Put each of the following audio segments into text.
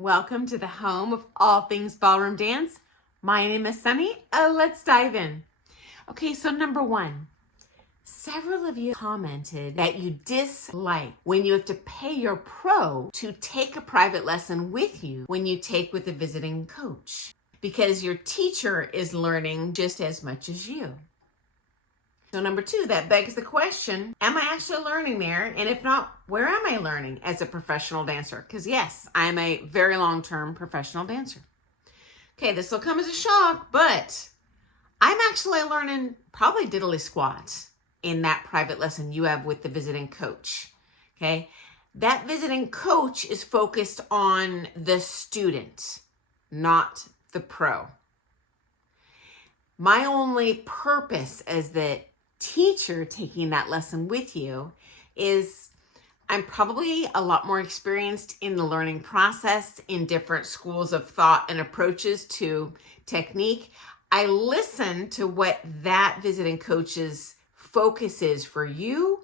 Welcome to the home of all things ballroom dance. My name is Sunny. Let's dive in. Okay, so number one, several of you commented that you dislike when you have to pay your pro to take a private lesson with you when you take with a visiting coach because your teacher is learning just as much as you. So number two, that begs the question, am I actually learning there? And if not, where am I learning as a professional dancer? Because yes, I'm a very long-term professional dancer. Okay, this will come as a shock, but I'm actually learning probably diddly squat in that private lesson you have with the visiting coach. Okay, that visiting coach is focused on the student, not the pro. My only purpose as the teacher taking that lesson with you is I'm probably a lot more experienced in the learning process in different schools of thought and approaches to technique. I listen to what that visiting coach's focus is for you,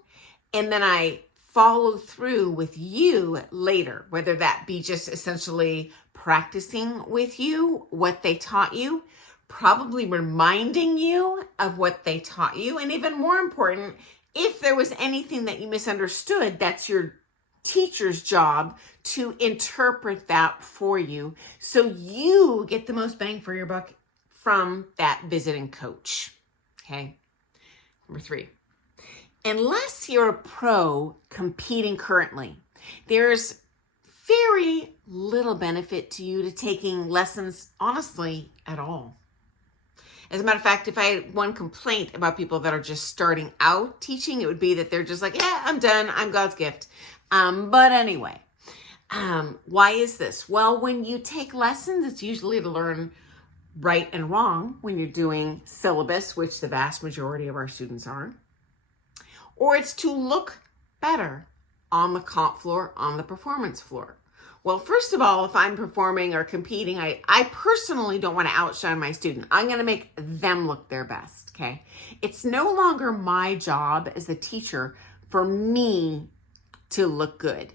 and then I follow through with you later, whether that be just essentially practicing with you what they taught you, probably reminding you of what they taught you. And even more important, if there was anything that you misunderstood, that's your teacher's job to interpret that for you so you get the most bang for your buck from that visiting coach. Okay. Number three, unless you're a pro competing currently, there's very little benefit to you to taking lessons, honestly, at all. As a matter of fact, if I had one complaint about people that are just starting out teaching, it would be that they're just like, yeah, I'm done. I'm God's gift. But anyway, why is this? Well, when you take lessons, it's usually to learn right and wrong when you're doing syllabus, which the vast majority of our students are, or it's to look better on the comp floor, on the performance floor. Well, first of all, if I'm performing or competing, I personally don't want to outshine my student. I'm going to make them look their best, okay? It's no longer my job as a teacher for me to look good.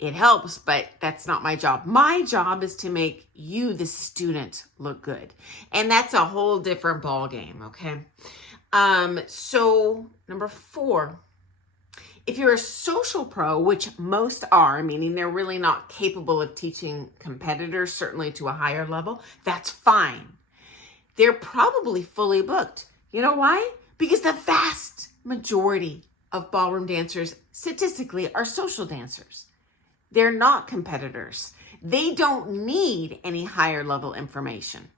It helps, but that's not my job. My job is to make you, the student, look good. And that's a whole different ball game, okay? So number four, if you're a social pro, which most are, meaning they're really not capable of teaching competitors, certainly to a higher level, that's fine. They're probably fully booked. You know why? Because the vast majority of ballroom dancers, statistically, are social dancers. They're not competitors. They don't need any higher level information.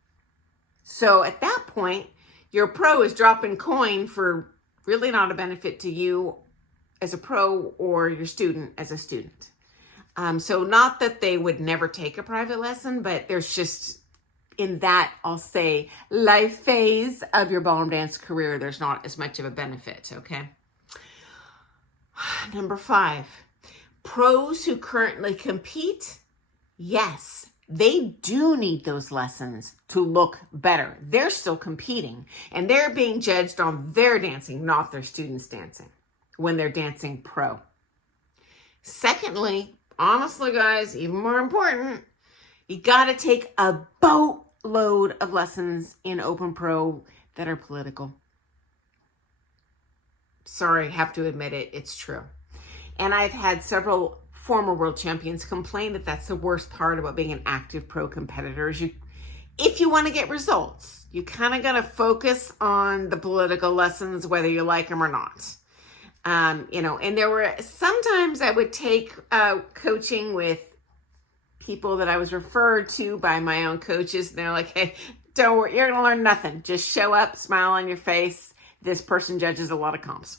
So at that point, your pro is dropping coin for really not a benefit to you as a pro or your student as a student. So not that they would never take a private lesson, but there's just in that, I'll say, life phase of your ballroom dance career, there's not as much of a benefit, okay? Number five, pros who currently compete, yes, they do need those lessons to look better. They're still competing and they're being judged on their dancing, not their students' dancing when they're dancing pro. Secondly, honestly, guys, even more important, you got to take a boatload of lessons in open pro that are political. Sorry, have to admit it, it's true. And I've had several former world champions complain that that's the worst part about being an active pro competitor is if you want to get results, you kind of got to focus on the political lessons, whether you like them or not. And there were sometimes I would take coaching with people that I was referred to by my own coaches. And they're like, hey, don't worry, you're going to learn nothing. Just show up, smile on your face. This person judges a lot of comps.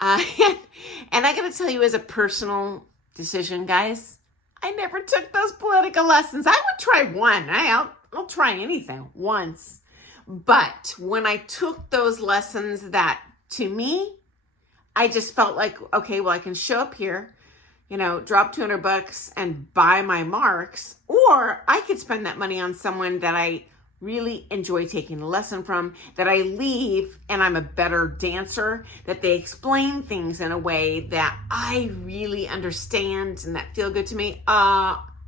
And I got to tell you, as a personal decision, guys, I never took those political lessons. I would try one. I'll try anything once. But when I took those lessons, that to me, I just felt like, okay, well, I can show up here, drop $200 and buy my marks, or I could spend that money on someone that I really enjoy taking the lesson from, that I leave and I'm a better dancer, that they explain things in a way that I really understand and that feel good to me.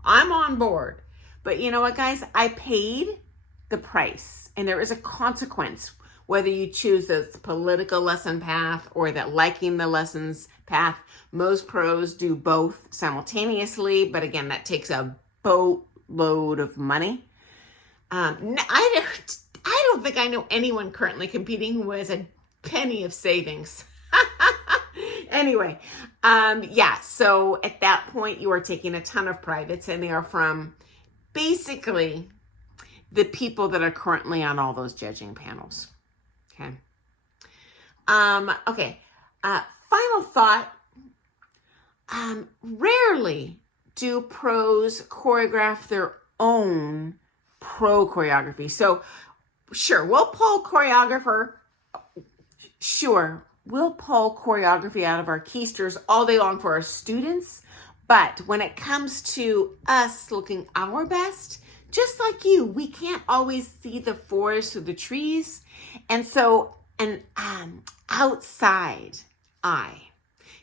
I'm on board. But you know what, guys? I paid the price, and there is a consequence whether you choose the political lesson path or that liking the lessons path. Most pros do both simultaneously, but again, that takes a boatload of money. I don't think I know anyone currently competing who has a penny of savings. Anyway, yeah, so at that point, you are taking a ton of privates, and they are from basically the people that are currently on all those judging panels. Okay. Okay. Final thought. Rarely do pros choreograph their own pro choreography. So sure, we'll pull choreography out of our keisters all day long for our students. But when it comes to us looking our best, just like you, we can't always see the forest through the trees. And so an outside eye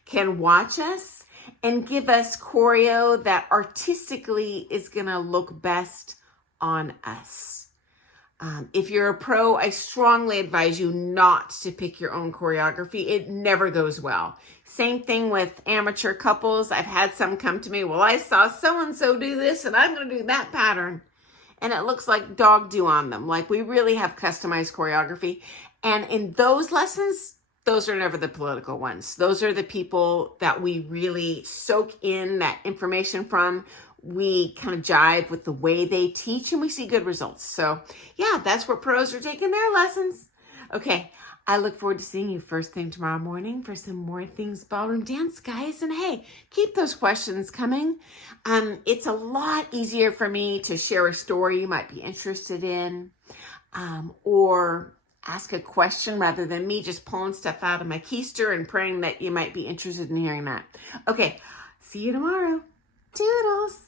can watch us and give us choreo that artistically is going to look best on us. If you're a pro, I strongly advise you not to pick your own choreography. It never goes well. Same thing with amateur couples. I've had some come to me, well, I saw so-and-so do this and I'm going to do that pattern. And it looks like dog do on them. Like we really have customized choreography. And in those lessons, those are never the political ones. Those are the people that we really soak in that information from. We kind of jive with the way they teach and we see good results. So yeah, that's where pros are taking their lessons. Okay, I look forward to seeing you first thing tomorrow morning for some more things ballroom dance, guys. And hey, keep those questions coming. It's a lot easier for me to share a story you might be interested in, or ask a question rather than me just pulling stuff out of my keister and praying that you might be interested in hearing that. Okay, see you tomorrow. Toodles.